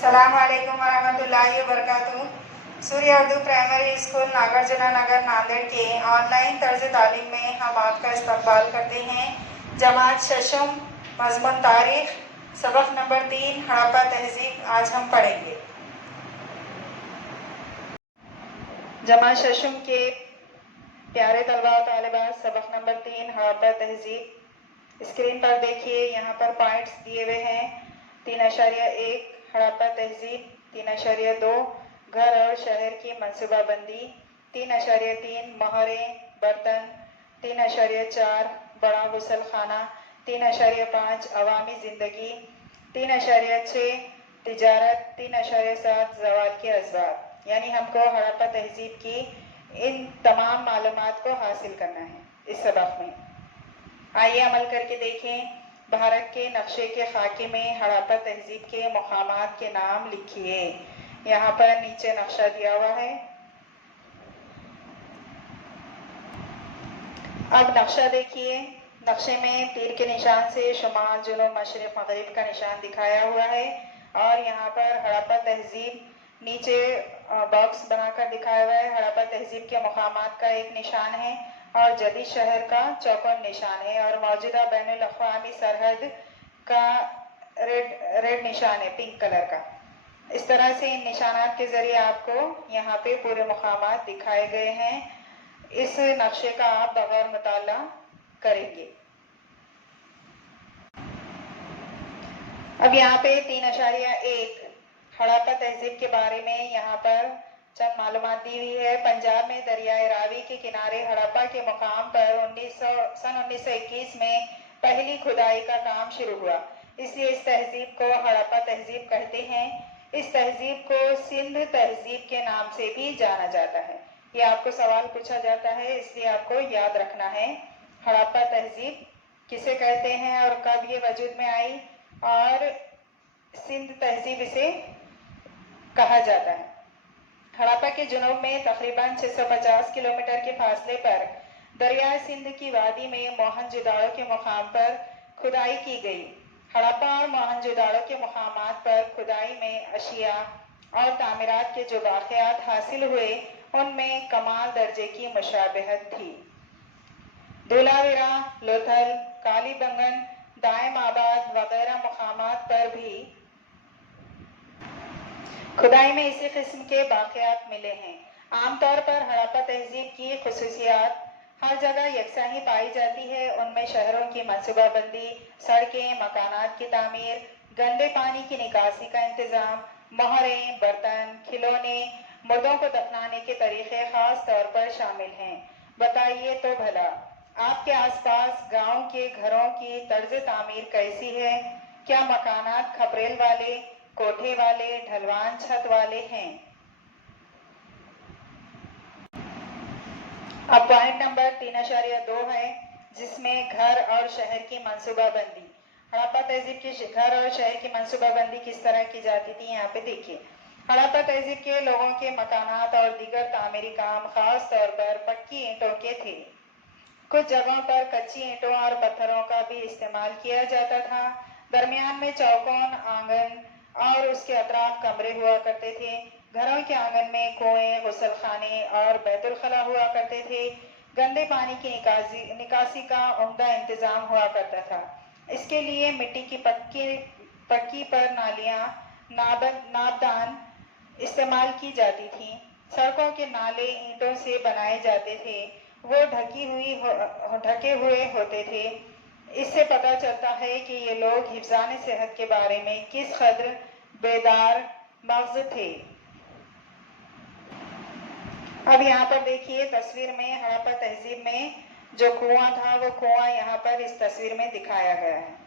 अस्सलाम वालेकुम वरहमतुल्लाहि वबरकातुहू। सूर्य उर्दू प्राइमरी स्कूल नागार्जुना नगर नांदेड़ के ऑनलाइन तर्ज तालीम में हम आपका इस्तकबाल करते हैं। जमात शशम मज़मून तारीख सबक नंबर 3 हड़प्पा तहजीब आज हम पढ़ेंगे। जमात शशम के प्यारे तलबा और तालिबात, सबक नंबर 3 हड़प्पा तहजीब स्क्रीन पर देखिए। यहाँ पर पॉइंट्स दिए हुए हैं। 3.1 हड़प्पा तहजीब, 3.2 घर और शहर की मनसूबाबंदी, 3.3 मोहरें बर्तन, 3.4 बड़ा गुसल खाना, 3.5 अवामी ज़िंदगी, 3.6 तिजारत, 3.7 ज़वाल के असबाब। यानी हमको हड़प्पा तहजीब की इन तमाम मालूमात को हासिल करना है इस सबक में। आइए अमल करके देखें। भारत के नक्शे के खाके में हड़प्पा तहजीब के मकामात के नाम लिखिए। यहाँ पर नीचे नक्शा दिया हुआ है। अब नक्शा देखिए। नक्शे में तीर के निशान से शुमाल, जुनूब, मशरिक, मगरिब का निशान दिखाया हुआ है और यहाँ पर हड़प्पा तहजीब नीचे बॉक्स बनाकर दिखाया हुआ है। हड़प्पा तहजीब के मकामात का एक निशान है और जदीद शहर का चौकोन निशान है और मौजूदा बैनुल अक़वामी सरहद का रेड निशान है, पिंक कलर का। इस तरह से इन निशानात के जरिए आपको यहाँ पे पूरे मकामात दिखाए गए हैं। इस नक्शे का आप बगैर मुताला करेंगे। अब यहाँ पे 3.1 हड़प्पा तहजीब के बारे में यहाँ पर चंद मालूमात दी हुई है। पंजाब में दरियाए रावी के किनारे हड़प्पा के मुकाम पर सन 1921 में पहली खुदाई का काम शुरू हुआ, इसलिए इस तहजीब को हड़प्पा तहजीब कहते हैं। इस तहजीब को सिंध तहजीब के नाम से भी जाना जाता है। ये आपको सवाल पूछा जाता है, इसलिए आपको याद रखना है हड़प्पा तहजीब किसे कहते हैं और कब ये वजूद में आई, और सिंध तहजीब इसे कहा जाता है। हड़प्पा के जुनूब में तकरीबन 650 किलोमीटर के फासले पर दरियाए सिंध की वादी में मोहनजोदाड़ो के मुकाम पर खुदाई की गई। हड़प्पा और मोहनजोदाड़ो के मुकामात पर खुदाई में अशिया और तामीरात के जो वाक़यात हासिल हुए उनमें कमाल दर्जे की मुशाबहत थी। धोलावीरा, लोथल, कालीबंगन, दाएम आबाद वगैरह मुकामात पर भी खुदाई में इसी किस्म के वाक़यात मिले हैं। आमतौर पर हड़प्पा तहजीब की खुसूसियात हर जगह यकसा ही पाई जाती है। उनमें शहरों की मनसूबाबंदी, सड़कें, मकानात की तामीर, गंदे पानी की निकासी का इंतज़ाम, मोहरें, बर्तन, खिलौने, मुर्दों को दफनाने के तरीक़े ख़ास तौर पर शामिल हैं। बताइए तो भला आपके आसपास गांव के घरों की तर्ज तामीर कैसी है? क्या मकानात खपरेल वाले, कोठे वाले, ढलवान छत वाले हैं? अब पॉइंट नंबर 3.2 है, जिसमें घर और शहर की मनसूबाबंदी। हड़प्पा तहजीब की घर और शहर की मनसूबाबंदी किस तरह की जाती थी, यहाँ पे देखिए। हड़प्पा तहजीब के लोगों के मकानात और दीगर तामीरी काम खास तौर पर पक्की ईंटों के थे। कुछ जगहों पर कच्ची ईंटों और पत्थरों का भी इस्तेमाल किया जाता था। दरमियान में चौकोन आंगन और उसके अतराफ कमरे हुआ करते थे। घरों के आंगन में कुएं, गुसलखाने और बैतुल खला हुआ करते थे। गंदे पानी की निकासी का उम्दा इंतजाम हुआ करता था। इसके लिए मिट्टी की पक्की पर नालियां, नाबदान इस्तेमाल की जाती थी। सड़कों के नाले ईंटों से बनाए जाते थे, वो ढके हुए होते थे। इससे पता चलता है कि ये लोग हिफ्ज़ान सेहत के बारे में किस कदर बेदार मग़ज़ थे। अब यहाँ पर देखिए तस्वीर में हड़प्पा तहजीब में जो कुआं था वो कुआं यहाँ पर इस तस्वीर में दिखाया गया है।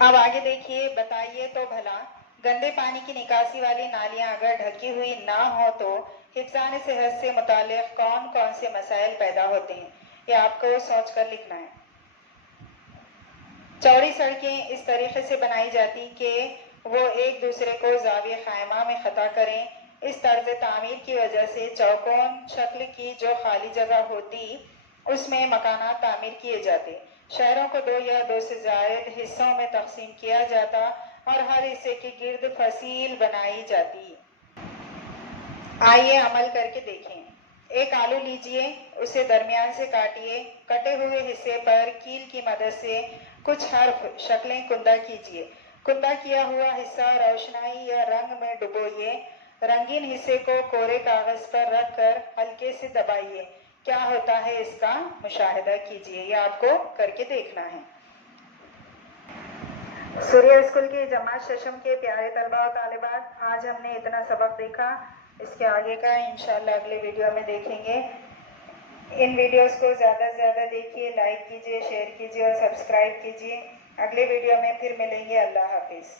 अब आगे देखिए। बताइए तो भला गंदे पानी की निकासी वाली नालियां अगर ढकी हुई ना हो तो हिफ्ज़ान सेहत से मुताल्लिक़ कौन कौन से मसाइल पैदा होते हैं, ये आपको सोच कर लिखना है। चौड़ी सड़कें इस तरीके से बनाई जाती कि वो एक दूसरे को ज़ाविया ख़ाइमा में ख़ता करें। इस तर्ज तामीर की वजह से चौकोन शक्ल की जो खाली जगह होती उसमें मकानात तामीर किए जाते। शहरों को 2 या 2 से ज़ायद हिस्सों में तकसीम किया जाता और हर हिस्से के गिर्द फसील बनाई जाती। आइए अमल करके देखें। एक आलू लीजिए, उसे दरमियान से काटिए। कटे हुए हिस्से पर कील की मदद से कुछ हर्फ शक्लें कुंदा कीजिए। कुंदा किया हुआ हिस्सा रोशनाई या रंग में डुबोइए। रंगीन हिस्से को कोरे कागज पर रखकर हल्के से दबाइए। क्या होता है इसका मुशाहिदा कीजिए, यह आपको करके देखना है। सूर्य स्कूल के जमात शशम के प्यारे तलबा और तालिबात, आज हमने इतना सबक देखा। इसके आगे का इंशाल्लाह अगले वीडियो में देखेंगे। इन वीडियोस को ज़्यादा से ज़्यादा देखिए, लाइक कीजिए, शेयर कीजिए और सब्सक्राइब कीजिए। अगले वीडियो में फिर मिलेंगे। अल्लाह हाफिज़।